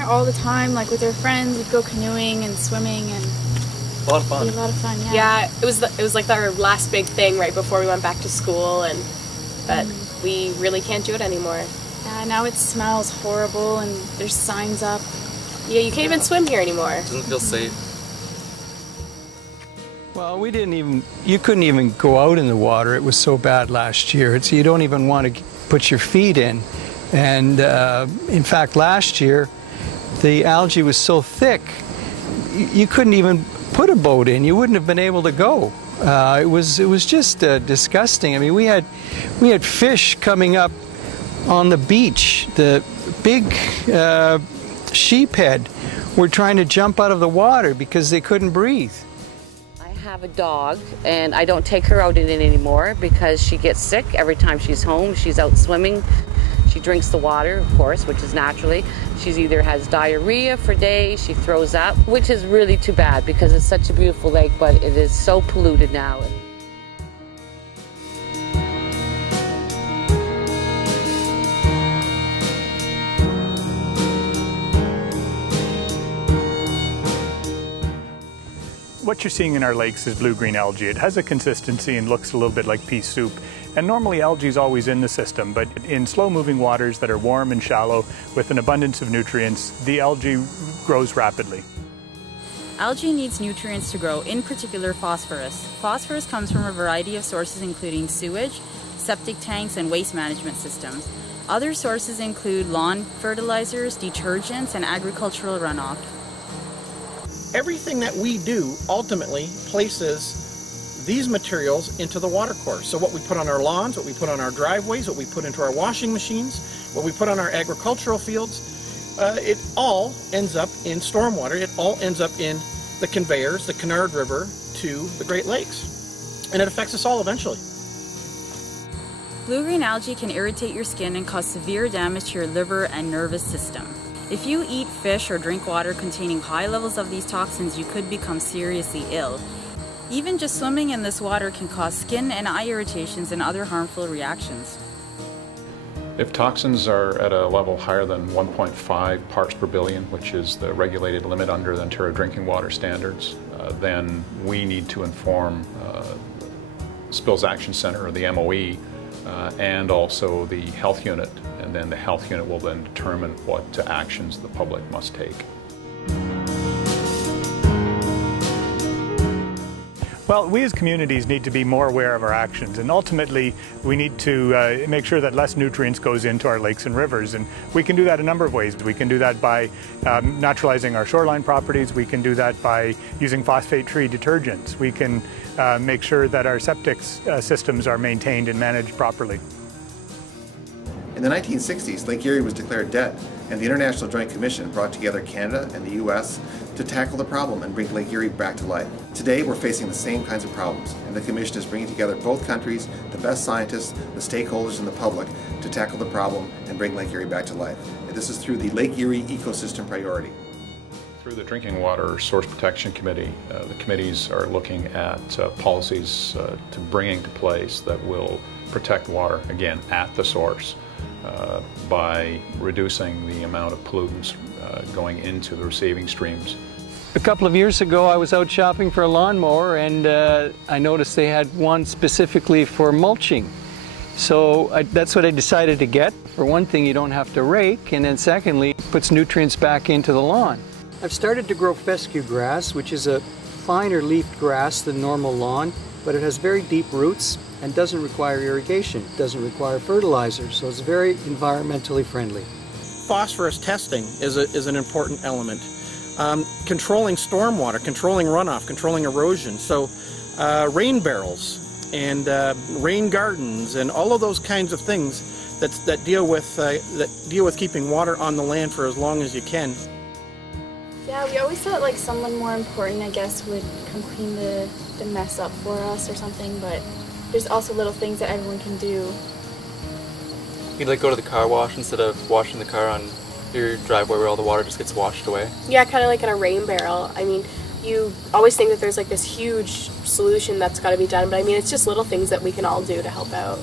there all the time, like with our friends. We'd go canoeing and swimming, and a lot of fun. It'd be a lot of fun, yeah. Yeah, it was like our last big thing right before we went back to school, but we really can't do it anymore. Yeah, now it smells horrible, and there's signs up. Yeah, you can't even swim here anymore. It doesn't feel safe. Well, you couldn't even go out in the water. It was so bad last year. You don't even want to put your feet in. And in fact, last year, the algae was so thick, you couldn't even put a boat in. You wouldn't have been able to go. It was just disgusting. I mean, we had fish coming up on the beach. The big sheephead were trying to jump out of the water because they couldn't breathe. I have a dog, and I don't take her out in it anymore because she gets sick every time she's home. She's out swimming. She drinks the water, of course, which is naturally. She either has diarrhea for days, she throws up, which is really too bad because it's such a beautiful lake, but it is so polluted now. What you're seeing in our lakes is blue-green algae. It has a consistency and looks a little bit like pea soup. And normally algae is always in the system, but in slow-moving waters that are warm and shallow with an abundance of nutrients, the algae grows rapidly. Algae needs nutrients to grow, in particular phosphorus. Phosphorus comes from a variety of sources including sewage, septic tanks, and waste management systems. Other sources include lawn fertilizers, detergents, and agricultural runoff. Everything that we do ultimately places these materials into the water course. So what we put on our lawns, what we put on our driveways, what we put into our washing machines, what we put on our agricultural fields, it all ends up in stormwater. It all ends up in the conveyors, the Canard River to the Great Lakes. And it affects us all eventually. Blue-green algae can irritate your skin and cause severe damage to your liver and nervous system. If you eat fish or drink water containing high levels of these toxins, you could become seriously ill. Even just swimming in this water can cause skin and eye irritations and other harmful reactions. If toxins are at a level higher than 1.5 parts per billion, which is the regulated limit under the Ontario Drinking Water Standards, then we need to inform Spills Action Centre, or the MOE, and also the health unit, and then the health unit will then determine what actions the public must take. Well, we as communities need to be more aware of our actions, and ultimately we need to make sure that less nutrients goes into our lakes and rivers, and we can do that a number of ways. We can do that by naturalizing our shoreline properties. We can do that by using phosphate-free detergents. We can make sure that our septic systems are maintained and managed properly. In the 1960s, Lake Erie was declared dead, and the International Joint Commission brought together Canada and the U.S. to tackle the problem and bring Lake Erie back to life. Today, we're facing the same kinds of problems, and the Commission is bringing together both countries, the best scientists, the stakeholders, and the public to tackle the problem and bring Lake Erie back to life. And this is through the Lake Erie Ecosystem Priority. Through the Drinking Water Source Protection Committee, the committees are looking at policies to bring into place that will protect water, again, at the source. By reducing the amount of pollutants going into the receiving streams. A couple of years ago, I was out shopping for a lawnmower, and I noticed they had one specifically for mulching. So that's what I decided to get. For one thing, you don't have to rake, and then secondly, it puts nutrients back into the lawn. I've started to grow fescue grass, which is a finer leafed grass than normal lawn, but it has very deep roots and doesn't require irrigation, doesn't require fertilizer, so it's very environmentally friendly. Phosphorus testing is an important element. Controlling stormwater, controlling runoff, controlling erosion. So rain barrels and rain gardens and all of those kinds of things that deal with keeping water on the land for as long as you can. Yeah, we always thought like someone more important, I guess, would come clean the mess up for us or something, but there's also little things that everyone can do. You'd like go to the car wash instead of washing the car on your driveway where all the water just gets washed away? Yeah, kind of like in a rain barrel. I mean, you always think that there's like this huge solution that's got to be done, but I mean, it's just little things that we can all do to help out.